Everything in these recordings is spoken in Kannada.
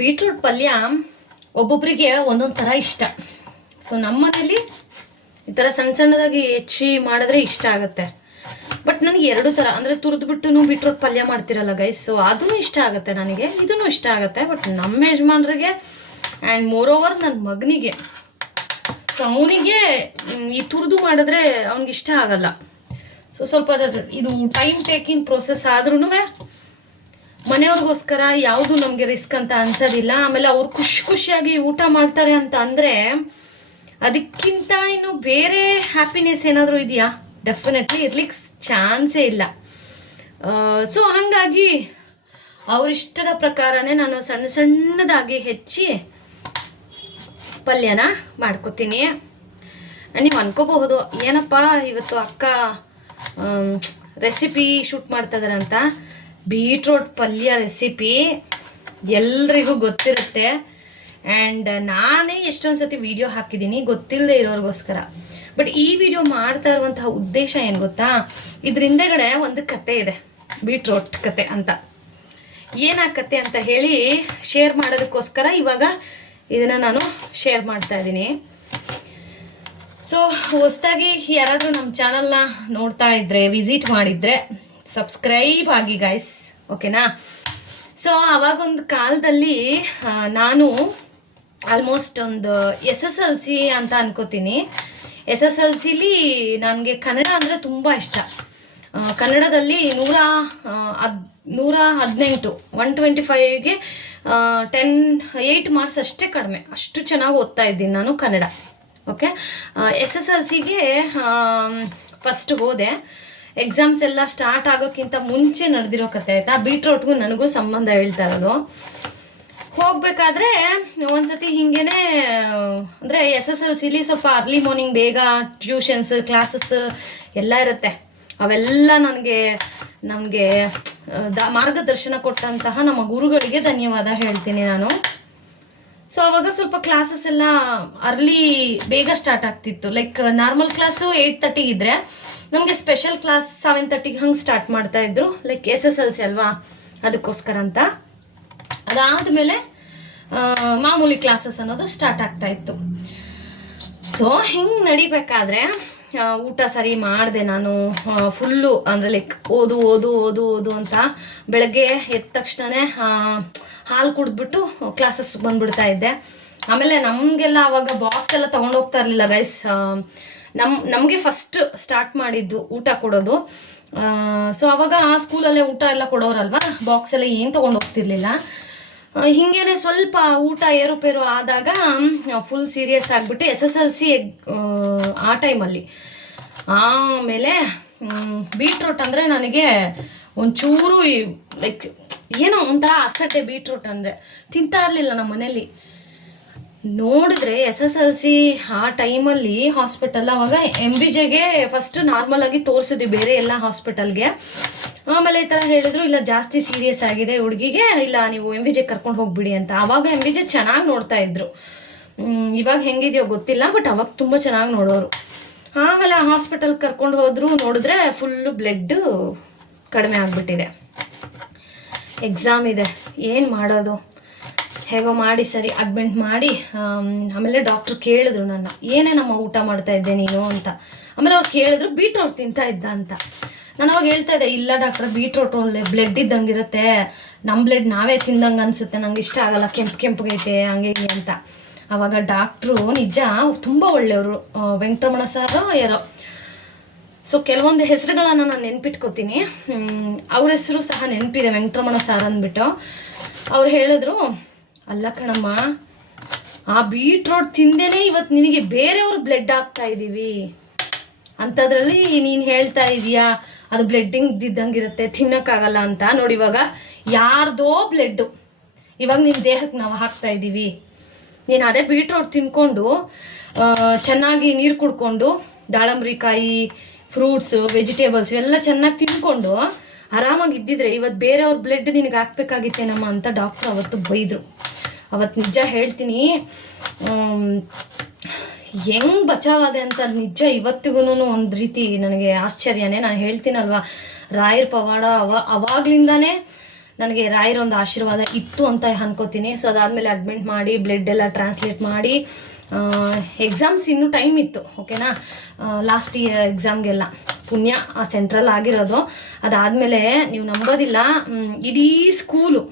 ಬೀಟ್ರೂಟ್ ಪಲ್ಯ ಒಬ್ಬೊಬ್ಬರಿಗೆ ಒಂದೊಂದು ಥರ ಇಷ್ಟ. ಸೊ ನಮ್ಮ ಈ ಥರ ಸಣ್ಣ ಸಣ್ಣದಾಗಿ ಹೆಚ್ಚಿ ಮಾಡಿದ್ರೆ ಇಷ್ಟ ಆಗುತ್ತೆ. ಬಟ್ ನನಗೆ ಎರಡು ಥರ ಅಂದರೆ ತುರಿದ್ಬಿಟ್ಟು ಬೀಟ್ರೂಟ್ ಪಲ್ಯ ಮಾಡ್ತಿರಲ್ಲ ಗೈಸ್ ಸೊ ಅದೂ ಇಷ್ಟ ಆಗುತ್ತೆ ನನಗೆ ಇದೂ ಇಷ್ಟ ಆಗುತ್ತೆ ಬಟ್ ನಮ್ಮ ಯಜಮಾನ್ರಿಗೆ ಆ್ಯಂಡ್ ಮೋರ್ ಓವರ್ ನನ್ನ ಮಗನಿಗೆ. ಸೊ ಅವನಿಗೆ ಈ ತುರಿದು ಮಾಡಿದ್ರೆ ಅವ್ನಿಗೆ ಇಷ್ಟ ಆಗಲ್ಲ. ಸೊ ಸ್ವಲ್ಪ ಅದರ ಇದು ಟೈಮ್ ಟೇಕಿಂಗ್ ಪ್ರೊಸೆಸ್ ಆದ್ರೂ ಮನೆಯವ್ರಿಗೋಸ್ಕರ ಯಾವುದು ನಮಗೆ ರಿಸ್ಕ್ ಅಂತ ಅನ್ಸೋದಿಲ್ಲ. ಆಮೇಲೆ ಅವ್ರು ಖುಷಿ ಖುಷಿಯಾಗಿ ಊಟ ಮಾಡ್ತಾರೆ ಅಂತ ಅಂದರೆ ಅದಕ್ಕಿಂತ ಇನ್ನು ಬೇರೆ ಹ್ಯಾಪಿನೆಸ್ ಏನಾದರೂ ಇದೆಯಾ? ಡೆಫಿನೆಟ್ಲಿ ಇರ್ಲಿಕ್ಕೆ ಚಾನ್ಸೇ ಇಲ್ಲ. ಸೊ ಹಾಗಾಗಿ ಅವರಿಷ್ಟದ ಪ್ರಕಾರನೇ ನಾನು ಸಣ್ಣ ಸಣ್ಣದಾಗಿ ಹೆಚ್ಚಿ ಪಲ್ಯನ ಮಾಡ್ಕೋತೀನಿ. ನೀವು ಅನ್ಕೋಬಹುದು, ಏನಪ್ಪ ಇವತ್ತು ಅಕ್ಕ ರೆಸಿಪಿ ಶೂಟ್ ಮಾಡ್ತಾ ಅಂತ. ಬೀಟ್ರೋಟ್ ಪಲ್ಯ ರೆಸಿಪಿ ಎಲ್ರಿಗೂ ಗೊತ್ತಿರುತ್ತೆ. ಆ್ಯಂಡ್ ನಾನೇ ಎಷ್ಟೊಂದು ಸತಿ ವಿಡಿಯೋ ಹಾಕಿದ್ದೀನಿ ಗೊತ್ತಿಲ್ಲದೆ ಇರೋರಿಗೋಸ್ಕರ. ಬಟ್ ಈ ವಿಡಿಯೋ ಮಾಡ್ತಾ ಇರುವಂತಹ ಉದ್ದೇಶ ಏನು ಗೊತ್ತಾ? ಇದ್ರ ಹಿಂದೆಗಡೆ ಒಂದು ಕತೆ ಇದೆ, ಬೀಟ್ರೋಟ್ ಕತೆ ಅಂತ. ಏನಾಗತ್ತೆ ಅಂತ ಹೇಳಿ ಶೇರ್ ಮಾಡೋದಕ್ಕೋಸ್ಕರ ಇವಾಗ ಇದನ್ನು ನಾನು ಶೇರ್ ಮಾಡ್ತಾ ಇದ್ದೀನಿ. ಸೊ ಹೊಸದಾಗಿ ಯಾರಾದರೂ ನಮ್ಮ ಚಾನಲ್ನ ನೋಡ್ತಾ ಇದ್ದರೆ ವಿಸಿಟ್ ಮಾಡಿದರೆ ಸಬ್ಸ್ಕ್ರೈಬ್ ಆಗಿ ಗೈಸ್ ಓಕೆನಾ ಸೊ ಅವಾಗೊಂದು ಕಾಲದಲ್ಲಿ ನಾನು ಆಲ್ಮೋಸ್ಟ್ ಒಂದು ಎಸ್ ಎಸ್ ಎಲ್ ಸಿ ಅಂತ ಅನ್ಕೋತೀನಿ. ಎಸ್ ಎಸ್ ಎಲ್ ಸಿಲಿ ನನಗೆ ಕನ್ನಡ ಅಂದರೆ ತುಂಬ ಇಷ್ಟ. ಕನ್ನಡದಲ್ಲಿ ನೂರ ಹದ್, ನೂರ ಹದಿನೆಂಟು ಒನ್ ಟ್ವೆಂಟಿ ಫೈವ್ಗೆ ಟೆನ್ ಏಯ್ಟ್ ಮಾರ್ಕ್ಸ್ ಅಷ್ಟೇ ಕಡಿಮೆ. ಅಷ್ಟು ಚೆನ್ನಾಗಿ ಓದ್ತಾ ಇದ್ದೀನಿ ನಾನು Kannada. Okay S S L ಸಿಗೆ ಫಸ್ಟ್ ಹೋದೆ. ಎಕ್ಸಾಮ್ಸ್ ಎಲ್ಲ ಸ್ಟಾರ್ಟ್ ಆಗೋಕ್ಕಿಂತ ಮುಂಚೆ ನಡೆದಿರೋ ಕತೆ ಆಯಿತಾ? ಬೀಟ್ರೋಟ್ಗೂ ನನಗೂ ಸಂಬಂಧ ಹೇಳ್ತಾ ಇರೋದು. ಹೋಗ್ಬೇಕಾದ್ರೆ ಒಂದ್ಸತಿ ಹಿಂಗೇನೆ, ಅಂದರೆ ಎಸ್ ಎಸ್ ಎಲ್ ಸಿಲಿ ಸ್ವಲ್ಪ ಅರ್ಲಿ ಮಾರ್ನಿಂಗ್ ಬೇಗ ಟ್ಯೂಷನ್ಸ್ ಕ್ಲಾಸಸ್ ಎಲ್ಲ ಇರುತ್ತೆ. ಅವೆಲ್ಲ ನನಗೆ, ನಮಗೆ ದ, ಮಾರ್ಗದರ್ಶನ ಕೊಟ್ಟಂತಹ ನಮ್ಮ ಗುರುಗಳಿಗೆ ಧನ್ಯವಾದ ಹೇಳ್ತೀನಿ ನಾನು. ಸೊ ಅವಾಗ ಸ್ವಲ್ಪ ಕ್ಲಾಸಸ್ ಎಲ್ಲ ಅರ್ಲಿ ಬೇಗ ಸ್ಟಾರ್ಟ್ ಆಗ್ತಿತ್ತು. Like normal class eight thirty ಇದ್ರೆ ನಮಗೆ ಸ್ಪೆಷಲ್ ಕ್ಲಾಸ್ ಸೆವೆನ್ ತರ್ಟಿಗೆ ಹಂಗೆ ಸ್ಟಾರ್ಟ್ ಮಾಡ್ತಾ ಇದ್ರು. Like S S L C ಅಲ್ವಾ? ಅದಕ್ಕೋಸ್ಕರ ಅಂತ. ಅದಾದಮೇಲೆ ಮಾಮೂಲಿ ಕ್ಲಾಸಸ್ ಅನ್ನೋದು ಸ್ಟಾರ್ಟ್ ಆಗ್ತಾ ಇತ್ತು. ಸೊ ಹಿಂಗೆ ನಡಿಬೇಕಾದ್ರೆ ಊಟ ಸರಿ ಮಾಡಿದೆ ನಾನು. ಫುಲ್ಲು ಅಂದರೆ ಲೈಕ್ ಓದು ಓದು ಓದು ಓದು ಅಂತ ಬೆಳಗ್ಗೆ ಎದ್ದ ತಕ್ಷಣವೇ ಹಾಲು ಕುಡಿದ್ಬಿಟ್ಟು ಕ್ಲಾಸಸ್ ಬಂದುಬಿಡ್ತಾ ಇದ್ದೆ. ಆಮೇಲೆ ನಮಗೆಲ್ಲ ಅವಾಗ ಬಾಕ್ಸ್ ಎಲ್ಲ ತೊಗೊಂಡು ಹೋಗ್ತಾ ಇರಲಿಲ್ಲ ರೈಸ್ ನಮ್ಮ ನಮಗೆ ಫಸ್ಟ್ ಸ್ಟಾರ್ಟ್ ಮಾಡಿದ್ದು ಊಟ ಕೊಡೋದು. ಸೊ ಅವಾಗ ಆ ಸ್ಕೂಲಲ್ಲೇ ಊಟ ಎಲ್ಲ ಕೊಡೋರಲ್ವಾ? ಬಾಕ್ಸ್ ಎಲ್ಲ ಏನು ತೊಗೊಂಡು ಹೋಗ್ತಿರ್ಲಿಲ್ಲ. ಹಿಂಗೇನೆ ಸ್ವಲ್ಪ ಊಟ ಏರುಪೇರು ಆದಾಗ ಫುಲ್ ಸೀರಿಯಸ್ ಆಗಿಬಿಟ್ಟು ಎಸ್ ಎಸ್ ಎಲ್ ಸಿ ಆ ಟೈಮಲ್ಲಿ ಆಮೇಲೆ ಬೀಟ್ರೂಟ್ ಅಂದರೆ ನನಗೆ ಒಂಚೂರು ಲೈಕ್ ಏನೋ ಒಂಥರ ಅಸಟ್ಟೆ ಬೀಟ್ರೂಟ್ ಅಂದರೆ. ತಿಂತಾ ಇರಲಿಲ್ಲ ನಮ್ಮ ಮನೇಲಿ ನೋಡಿದ್ರೆ ಎಸ್ ಎಸ್ ಎಲ್ ಸಿ ಆ ಟೈಮಲ್ಲಿ ಹಾಸ್ಪಿಟಲ್ ಅವಾಗ ಎಂ ಬಿ ಜೆಗೆ ಫಸ್ಟ್ ನಾರ್ಮಲ್ ಆಗಿ ತೋರಿಸಿದ್ವಿ ಬೇರೆ ಎಲ್ಲ ಹಾಸ್ಪಿಟಲ್ಗೆ. ಆಮೇಲೆ ಈ ಥರ ಹೇಳಿದ್ರು, ಇಲ್ಲ, ಜಾಸ್ತಿ ಸೀರಿಯಸ್ ಆಗಿದೆ ಹುಡುಗಿಗೆ, ಇಲ್ಲ, ನೀವು ಎಂ ಬಿ ಜೆ ಕರ್ಕೊಂಡು ಹೋಗ್ಬಿಡಿ ಅಂತ. ಅವಾಗ ಎಂ ಬಿ ಜೆ ಚೆನ್ನಾಗಿ ನೋಡ್ತಾ ಇದ್ರು. ಇವಾಗ ಹೆಂಗಿದೆಯೋ ಗೊತ್ತಿಲ್ಲ ಬಟ್ ಅವಾಗ ತುಂಬ ಚೆನ್ನಾಗಿ ನೋಡೋರು. ಆಮೇಲೆ ಆ ಹಾಸ್ಪಿಟಲ್ ಕರ್ಕೊಂಡು ಹೋದ್ರು, ನೋಡಿದ್ರೆ ಫುಲ್ಲು ಬ್ಲಡ್ಡು ಕಡಿಮೆ ಆಗಿಬಿಟ್ಟಿದೆ. ಎಕ್ಸಾಮ್ ಇದೆ, ಏನು ಮಾಡೋದು? ಹೇಗೋ ಮಾಡಿ ಸರಿ ಅಡ್ಮಿಂಟ್ ಮಾಡಿ ಆಮೇಲೆ ಡಾಕ್ಟ್ರು ಕೇಳಿದ್ರು ನನ್ನ, ಏನೇ ನಮ್ಮ ಊಟ ಮಾಡ್ತಾ ಇದ್ದೆ ನೀನು? ಅಂತ. ಆಮೇಲೆ ಅವ್ರು ಕೇಳಿದ್ರು, ಬೀಟ್ರೋಟ್ ತಿಂತಾ ಇದ್ದ ಅಂತ. ನಾನು ಅವಾಗ ಹೇಳ್ತಾ ಇದ್ದೆ, ಇಲ್ಲ ಡಾಕ್ಟ್ರ್ ಬೀಟ್ರೋಟ್ ಒಳ್ಳೆ ಬ್ಲಡ್ ಇದ್ದಂಗೆ ಇರುತ್ತೆ ನಮ್ಮ ಬ್ಲಡ್ ನಾವೇ ತಿಂದಂಗೆ ಅನಿಸುತ್ತೆ, ನಂಗೆ ಇಷ್ಟ ಆಗಲ್ಲ, ಕೆಂಪು ಕೆಂಪಗೈತೆ, ಹಂಗೆ ಹಿಂಗೆ ಅಂತ. ಆವಾಗ ಡಾಕ್ಟ್ರು ನಿಜ ತುಂಬ ಒಳ್ಳೆಯವರು ವೆಂಕಟರಮಣ ಸಾರು ಯಾರೋ. ಸೊ ಕೆಲವೊಂದು ಹೆಸರುಗಳನ್ನು ನಾನು ನೆನ್ಪಿಟ್ಕೋತೀನಿ. ಅವ್ರ ಹೆಸರು ಸಹ ನೆನಪಿದೆ ವೆಂಕಟರಮಣ ಸಾರ್ ಅಂದ್ಬಿಟ್ಟು. ಅವ್ರು ಹೇಳಿದ್ರು ಅಲ್ಲ ಕಣಮ್ಮ, ಆ ಬೀಟ್ರೋಟ್ ತಿಂದೇನೆ ಇವತ್ತು ನಿನಗೆ ಬೇರೆಯವ್ರ ಬ್ಲಡ್ ಹಾಕ್ತಾ ಇದ್ದೀವಿ ಅಂಥದ್ರಲ್ಲಿ ನೀನು ಹೇಳ್ತಾ ಇದೀಯಾ, ಅದು ಬ್ಲಡ್ಡಿಂಗ್ ಇದ್ದಂಗಿರುತ್ತೆ, ತಿನ್ನೋಕ್ಕಾಗಲ್ಲ ಅಂತ. ನೋಡಿ ಇವಾಗ ಯಾರ್ದೋ ಬ್ಲಡ್ಡು ಇವಾಗ ನಿನ್ನ ದೇಹಕ್ಕೆ ನಾವು ಹಾಕ್ತಾ ಇದ್ದೀವಿ ನೀನು ಅದೇ ಬೀಟ್ರೋಟ್ ತಿನ್ಕೊಂಡು ಚೆನ್ನಾಗಿ ನೀರು ಕುಡ್ಕೊಂಡು ದಾಳಂಬ್ರಿಕಾಯಿ ಫ್ರೂಟ್ಸು ವೆಜಿಟೇಬಲ್ಸ್ ಇವೆಲ್ಲ ಚೆನ್ನಾಗಿ ತಿನ್ಕೊಂಡು, ಆರಾಮಾಗಿ ಇದ್ದಿದ್ರೆ ಇವತ್ತು ಬೇರೆಯವ್ರ ಬ್ಲಡ್ ನಿನಗೆ ಹಾಕ್ಬೇಕಾಗಿತ್ತೇನಮ್ಮ ಅಂತ ಡಾಕ್ಟ್ರ್ ಅವತ್ತು ಬೈದರು. ಅವತ್ತು ನಿಜ ಹೇಳ್ತೀನಿ. ಹೆಂಗ್ ಬಚಾವಾದೆ ಅಂತ ನಿಜ ಇವತ್ತಿಗೂ ಒಂದು ರೀತಿ ನನಗೆ ಆಶ್ಚರ್ಯನೇ. ನಾನು ಹೇಳ್ತೀನಲ್ವಾ, ರಾಯರ್ ಪವಾಡ ಅವ, ಅವಾಗ್ಲಿಂದಾನೇ ನನಗೆ ರಾಯರೊಂದು ಆಶೀರ್ವಾದ ಇತ್ತು ಅಂತ ಅನ್ಕೋತೀನಿ. ಸೊ ಅದಾದ್ಮೇಲೆ ಅಡ್ಮಿಟ್ ಮಾಡಿ ಬ್ಲಡ್ ಎಲ್ಲ ಟ್ರಾನ್ಸ್ಲೇಟ್ ಮಾಡಿ ಎಕ್ಸಾಮ್ಸ್ ಇನ್ನೂ ಟೈಮ್ ಇತ್ತು ಓಕೆನಾ ಲಾಸ್ಟ್ ಇಯರ್ ಎಕ್ಸಾಮ್ಗೆಲ್ಲ ಪುಣ್ಯ, ಆ ಸೆಂಟ್ರಲ್ ಆಗಿರೋದು. ಅದಾದಮೇಲೆ ನೀವು ನಂಬೋದಿಲ್ಲ ಇಡೀ ಸ್ಕೂಲು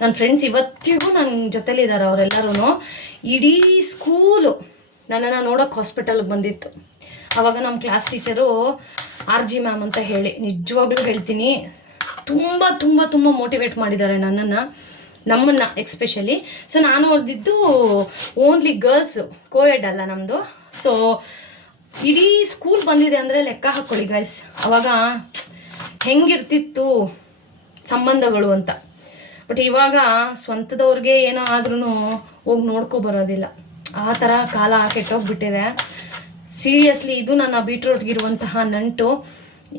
ನನ್ನ ಫ್ರೆಂಡ್ಸ್ ಇವತ್ತಿಗೂ ನನ್ನ ಜೊತೆಲಿದ್ದಾರೆ ಅವರೆಲ್ಲರೂ ಇಡೀ ಸ್ಕೂಲು ನನ್ನನ್ನು ನೋಡೋಕೆ ಹಾಸ್ಪಿಟಲ್ಗೆ ಬಂದಿತ್ತು. ಆವಾಗ ನಮ್ಮ class teacher R G ma'am ಅಂತ ಹೇಳಿ, ನಿಜವಾಗ್ಲೂ ಹೇಳ್ತೀನಿ. ತುಂಬ ತುಂಬ ತುಂಬ ಮೋಟಿವೇಟ್ ಮಾಡಿದ್ದಾರೆ ನನ್ನನ್ನು, ನಮ್ಮನ್ನು ಎಕ್ಸ್ಪೆಷಲಿ ಸೊ ನಾನು ಓದಿದ್ದು ಓನ್ಲಿ ಗರ್ಲ್ಸು ಕೋಯೆಡ್ ಅಲ್ಲ ನಮ್ಮದು ಸೊ ಇಡೀ ಸ್ಕೂಲ್ ಬಂದಿದೆ ಅಂದರೆ ಲೆಕ್ಕ ಹಾಕ್ಕೊಳ್ಳಿ ಗೈಸ್ ಅವಾಗ, ಹೆಂಗಿರ್ತಿತ್ತು ಸಂಬಂಧಗಳು ಅಂತ. ಬಟ್ ಇವಾಗ ಸ್ವಂತದವ್ರಿಗೆ ಏನೋ ಆದ್ರೂ ಹೋಗಿ ನೋಡ್ಕೊ ಬರೋದಿಲ್ಲ. ಆ ಥರ ಕಾಲ ಕೆಟ್ಟೋಗ್ಬಿಟ್ಟಿದೆ ಸೀರಿಯಸ್ಲಿ ಇದು ನನ್ನ ಬೀಟ್ರೋಟ್ಗಿರುವಂತಹ ನಂಟು.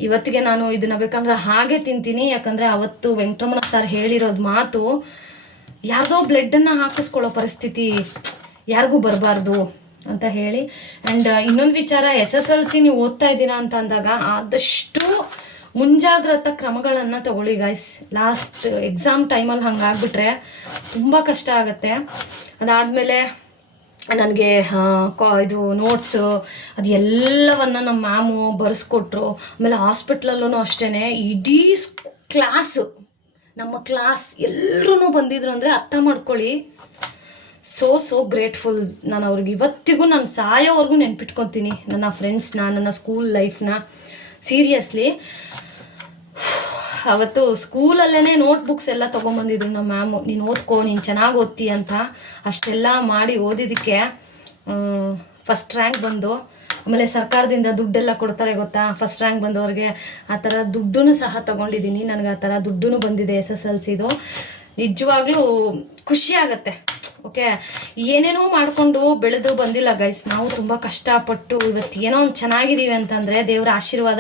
ಇವತ್ತಿಗೆ ನಾನು ಇದನ್ನ ಬೇಕಂದ್ರೆ ಹಾಗೆ ತಿಂತೀನಿ, ಯಾಕಂದರೆ ಅವತ್ತು ವೆಂಕಟರಮಣ ಸರ್ ಹೇಳಿರೋದು ಮಾತು, ಯಾರ್ದೋ ಬ್ಲಡ್ಡನ್ನು ಹಾಕಿಸ್ಕೊಳ್ಳೋ ಪರಿಸ್ಥಿತಿ ಯಾರಿಗೂ ಬರಬಾರ್ದು ಅಂತ ಹೇಳಿ. ಆ್ಯಂಡ್ ಇನ್ನೊಂದು ವಿಚಾರ, ಎಸ್ ಎಸ್ ಎಲ್ ಸಿ ನೀವು ಓದ್ತಾ ಇದ್ದೀರಾ ಅಂತ ಅಂದಾಗ ಆದಷ್ಟು ಮುಂಜಾಗ್ರತಾ ಕ್ರಮಗಳನ್ನು ತಗೊಳ್ಳಿ ಗಾಯ್ಸ್ ಲಾಸ್ಟ್ ಎಕ್ಸಾಮ್ ಟೈಮಲ್ಲಿ ಹಂಗಾಗ್ಬಿಟ್ರೆ ತುಂಬ ಕಷ್ಟ ಆಗುತ್ತೆ. ಅದಾದಮೇಲೆ ನನಗೆ ಕಾ, ಇದು ನೋಟ್ಸು ಅದು ಎಲ್ಲವನ್ನು ನಮ್ಮ ಮ್ಯಾಮು ಬರೆಸ್ಕೊಟ್ರು. ಆಮೇಲೆ ಹಾಸ್ಪಿಟ್ಲಲ್ಲೂ ಅಷ್ಟೇ ಇಡೀ ಕ್ಲಾಸು ನಮ್ಮ ಕ್ಲಾಸ್ ಎಲ್ಲರೂ ಬಂದಿದ್ರು ಅಂದರೆ ಅರ್ಥ ಮಾಡ್ಕೊಳ್ಳಿ. ಸೋ ಸೋ ಗ್ರೇಟ್ಫುಲ್ ನಾನು ಅವ್ರಿಗೆ ಇವತ್ತಿಗೂ ನಾನು ಸಾಯೋವರೆಗೂ ನೆನ್ಪಿಟ್ಕೊತೀನಿ. ನನ್ನ ಫ್ರೆಂಡ್ಸ್ನ ನನ್ನ ಸ್ಕೂಲ್ ಲೈಫ್ನ ಸೀರಿಯಸ್ಲಿ ಅವತ್ತು ಸ್ಕೂಲಲ್ಲೇ ನೋಟ್ ಬುಕ್ಸ್ ಎಲ್ಲ ತೊಗೊಂಬಂದಿದ್ರು ನಮ್ಮ ಮ್ಯಾಮು. ನೀನು ಓದ್ಕೋ, ನೀನು ಚೆನ್ನಾಗಿ ಓದ್ತಿ ಅಂತ ಅಷ್ಟೆಲ್ಲ ಮಾಡಿ ಓದಿದ್ದಕ್ಕೆ ಫಸ್ಟ್ ರ್ಯಾಂಕ್ ಬಂದು, ಆಮೇಲೆ ಸರ್ಕಾರದಿಂದ ದುಡ್ಡೆಲ್ಲ ಕೊಡ್ತಾರೆ ಗೊತ್ತಾ? ಫಸ್ಟ್ ರ್ಯಾಂಕ್ ಬಂದವ್ರಿಗೆ ಆ ಥರ ದುಡ್ಡೂ ಸಹ ತೊಗೊಂಡಿದ್ದೀನಿ. ನನಗೆ ಆ ಥರ ದುಡ್ಡೂ ಬಂದಿದೆ ಎಸ್ ಎಸ್ ಎಲ್ ಸಿದು. ನಿಜವಾಗ್ಲೂ ಖುಷಿ ಆಗುತ್ತೆ. ಓಕೆ? ಏನೇನೋ ಮಾಡಿಕೊಂಡು ಬೆಳೆದು ಬಂದಿಲ್ಲ ಗೈಸ್ ನಾವು ತುಂಬ ಕಷ್ಟಪಟ್ಟು ಇವತ್ತು ಏನೋ ಒಂದು ಚೆನ್ನಾಗಿದ್ದೀವಿ ಅಂತಂದರೆ ದೇವರ ಆಶೀರ್ವಾದ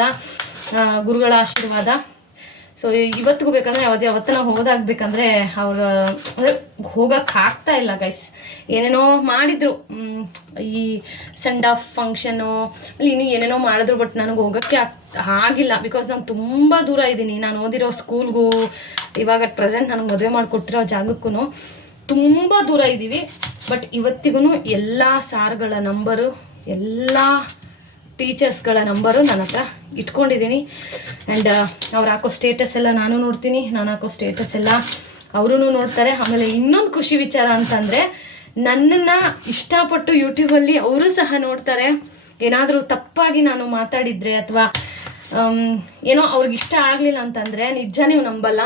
ಗುರುಗಳ ಆಶೀರ್ವಾದ. ಸೊ ಇವತ್ತಿಗೂ ಬೇಕಂದ್ರೆ ಯಾವತ್ತು ಯಾವತ್ತ ನಾವು ಹೋದಾಗಬೇಕಂದ್ರೆ ಅವ್ರ, ಅಂದರೆ ಹೋಗಕ್ಕೆ ಆಗ್ತಾ ಇಲ್ಲ ಗೈಸ್ ಏನೇನೋ ಮಾಡಿದ್ರು. ಈ ಸೆಂಡ್ ಆಫ್ ಫಂಕ್ಷನು ಅಲ್ಲಿ ಇನ್ನೂ ಏನೇನೋ ಮಾಡಿದ್ರು ಬಟ್ ನನಗೆ ಹೋಗೋಕ್ಕೆ ಆಗ್, ಆಗಿಲ್ಲ. ಬಿಕಾಸ್ ನಾನು ತುಂಬ ದೂರ ಇದ್ದೀನಿ. ನಾನು ಓದಿರೋ ಸ್ಕೂಲ್ಗೂ ಇವಾಗ ಪ್ರೆಸೆಂಟ್ ನನಗೆ ಮದುವೆ ಮಾಡಿಕೊಟ್ಟಿರೋ ಜಾಗಕ್ಕೂ ತುಂಬ ದೂರ ಇದ್ದೀವಿ. ಬಟ್ ಇವತ್ತಿಗೂ ಎಲ್ಲ ಸಾರ್ಗಳ ನಂಬರು ಎಲ್ಲ ಟೀಚರ್ಸ್ಗಳ ನಂಬರು ನನ್ನ ಹತ್ರ ಇಟ್ಕೊಂಡಿದ್ದೀನಿ. ಆ್ಯಂಡ್ ಅವ್ರು ಹಾಕೋ ಸ್ಟೇಟಸ್ ಎಲ್ಲ ನಾನು ನೋಡ್ತೀನಿ, ನಾನು ಹಾಕೋ ಸ್ಟೇಟಸ್ ಎಲ್ಲ ಅವರೂ ನೋಡ್ತಾರೆ. ಆಮೇಲೆ ಇನ್ನೊಂದು ಖುಷಿ ವಿಚಾರ ಅಂತಂದರೆ, ನನ್ನನ್ನು ಇಷ್ಟಪಟ್ಟು ಯೂಟ್ಯೂಬಲ್ಲಿ ಅವರು ಸಹ ನೋಡ್ತಾರೆ. ಏನಾದರೂ ತಪ್ಪಾಗಿ ನಾನು ಮಾತಾಡಿದರೆ ಅಥವಾ ಏನೋ ಅವ್ರಿಗೆ ಇಷ್ಟ ಆಗಲಿಲ್ಲ ಅಂತಂದರೆ ನಿಜ ನೀವು ನಂಬಲ್ಲ.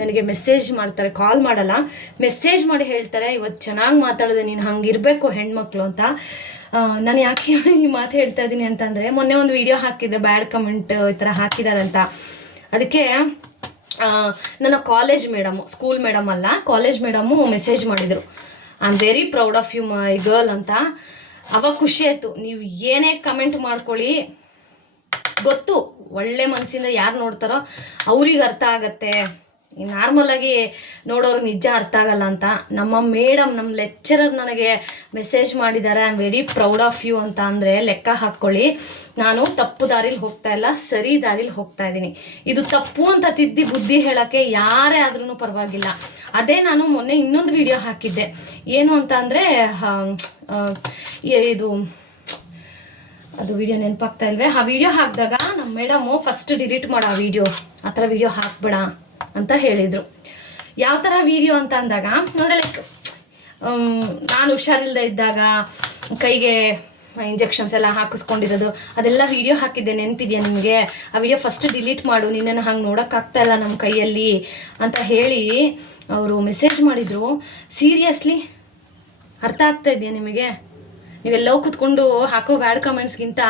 ನನಗೆ ಮೆಸೇಜ್ ಮಾಡ್ತಾರೆ ಕಾಲ್ ಮಾಡಲ್ಲ. ಮೆಸೇಜ್ ಮಾಡಿ ಹೇಳ್ತಾರೆ ಇವತ್ತು ಚೆನ್ನಾಗಿ ಮಾತಾಡಿದೆ, ನೀನು ಹಂಗಿರಬೇಕು ಹೆಣ್ಮಕ್ಳು ಅಂತ. ನಾನು ಯಾಕೆ ಈ ಮಾತು ಹೇಳ್ತಾ ಇದ್ದೀನಿ ಅಂತಂದರೆ, ಮೊನ್ನೆ ಒಂದು ವಿಡಿಯೋ ಹಾಕಿದ್ದೆ ಬ್ಯಾಡ್ ಕಮೆಂಟ್ ಈ ಥರ ಹಾಕಿದಾರಂತ. ಅದಕ್ಕೆ ನನ್ನ ಕಾಲೇಜ್ ಮೇಡಮು ಸ್ಕೂಲ್ ಮೇಡಮ್ ಅಲ್ಲ ಕಾಲೇಜ್ ಮೇಡಮು ಮೆಸೇಜ್ ಮಾಡಿದರು. I am very proud of you my girl ಅಂತ. ಅವಾಗ ಖುಷಿ ಆಯಿತು. ನೀವು ಏನೇ ಕಮೆಂಟ್ ಮಾಡ್ಕೊಳ್ಳಿ. ಗೊತ್ತು, ಒಳ್ಳೆ ಮನಸ್ಸಿಂದ ಯಾರು ನೋಡ್ತಾರೋ, ಅವ್ರಿಗೆ ಅರ್ಥ ಆಗತ್ತೆ. ನಾರ್ಮಲ್ ಆಗಿ ನೋಡೋರ್ಗೆ ನಿಜ ಅರ್ಥ ಆಗಲ್ಲ ಅಂತ. ನಮ್ಮ ಮೇಡಮ್, ನಮ್ಮ ಲೆಕ್ಚರರ್ ನನಗೆ ಮೆಸೇಜ್ ಮಾಡಿದ್ದಾರೆ I am very proud of you ಅಂತ ಅಂದರೆ ಲೆಕ್ಕ ಹಾಕ್ಕೊಳ್ಳಿ. ನಾನು ತಪ್ಪು ದಾರಿಲಿ ಹೋಗ್ತಾ ಇಲ್ಲ, ಸರಿ ದಾರಿಲಿ ಹೋಗ್ತಾ ಇದ್ದೀನಿ. ಇದು ತಪ್ಪು ಅಂತ ತಿದ್ದಿ ಬುದ್ಧಿ ಹೇಳೋಕ್ಕೆ ಯಾರೇ ಆದ್ರೂ ಪರವಾಗಿಲ್ಲ. ಅದೇ ನಾನು ಮೊನ್ನೆ ಇನ್ನೊಂದು ವಿಡಿಯೋ ಹಾಕಿದ್ದೆ. ಏನು ಅಂತ ಅಂದರೆ ಇದು, ಅದು ವಿಡಿಯೋ ನೆನಪಾಗ್ತಾ ಇಲ್ವೇ? ಆ ವಿಡಿಯೋ ಹಾಕಿದಾಗ ನಮ್ಮ ಮೇಡಮು ಫಸ್ಟ್ ಡಿಲೀಟ್ ಮಾಡೋ ಆ ವಿಡಿಯೋ. ಆ ಥರ ವಿಡಿಯೋ ಹಾಕ್ಬೇಡ. ಅಂತ ಹೇಳಿದರು. ಯಾವ ಥರ ವಿಡಿಯೋ ಅಂತ ಅಂದಾಗ ಅಂದರೆ ಲೈಕ್ ನಾನು ಹುಷಾರಿಲ್ಲದೆ ಇದ್ದಾಗ, ಕೈಗೆ ಇಂಜೆಕ್ಷನ್ಸ್ ಎಲ್ಲ ಹಾಕಿಸ್ಕೊಂಡಿರೋದು, ಅದೆಲ್ಲ ವಿಡಿಯೋ ಹಾಕಿದ್ದೆ, ನೆನಪಿದೆಯಾ ನಿಮಗೆ? ಆ ವಿಡಿಯೋ ಫಸ್ಟ್ ಡಿಲೀಟ್ ಮಾಡು, ನಿನ್ನನ್ನು ಹಂಗೆ ನೋಡೋಕ್ಕಾಗ್ತಾ ಇಲ್ಲ ನಮ್ಮ ಕೈಯಲ್ಲಿ ಅಂತ ಹೇಳಿ ಅವರು ಮೆಸೇಜ್ ಮಾಡಿದರು. ಸೀರಿಯಸ್ಲಿ ಅರ್ಥ ಆಗ್ತಾ ಇದೆಯಾ ನಿಮಗೆ? ನೀವೆಲ್ಲವೂ ಕುತ್ಕೊಂಡು ಹಾಕೋ ಬ್ಯಾಡ್ ಕಮೆಂಟ್ಸ್ಗಿಂತ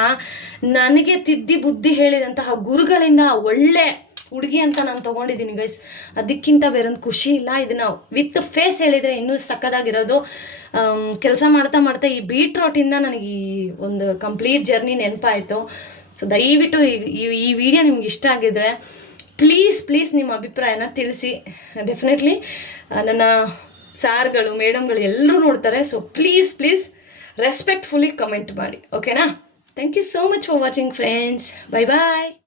ನನಗೆ ತಿದ್ದಿ ಬುದ್ಧಿ ಹೇಳಿದಂತಹ ಗುರುಗಳಿಂದ ಒಳ್ಳೆ ಹುಡುಗಿ ಅಂತ ನಾನು ತೊಗೊಂಡಿದ್ದೀನಿ ಗೈಸ್ ಅದಕ್ಕಿಂತ ಬೇರೊಂದು ಖುಷಿ ಇಲ್ಲ. ಇದನ್ನು ವಿತ್ ಫೇಸ್ ಹೇಳಿದರೆ ಇನ್ನೂ ಸಕ್ಕದಾಗಿರೋದು ಕೆಲಸ ಮಾಡ್ತಾ ಮಾಡ್ತಾ ಈ ಬೀಟ್ರೋಟಿಂದ ನನಗೆ ಈ ಒಂದು ಕಂಪ್ಲೀಟ್ ಜರ್ನಿ ನೆನಪಾಯಿತು. ಸೊ ದಯವಿಟ್ಟು ಈ- ಈ ವಿಡಿಯೋ ನಿಮ್ಗೆ ಇಷ್ಟ ಆಗಿದ್ರೆ ಪ್ಲೀಸ್ ಪ್ಲೀಸ್ ನಿಮ್ಮ ಅಭಿಪ್ರಾಯನ ತಿಳಿಸಿ. ಡೆಫಿನೆಟ್ಲಿ ನನ್ನ ಸಾರ್ಗಳು ಮೇಡಮ್ಗಳು ಎಲ್ಲರೂ ನೋಡ್ತಾರೆ. So please please respectfully comment ಮಾಡಿ. ಓಕೆನಾ thank you so much for watching friends bye bye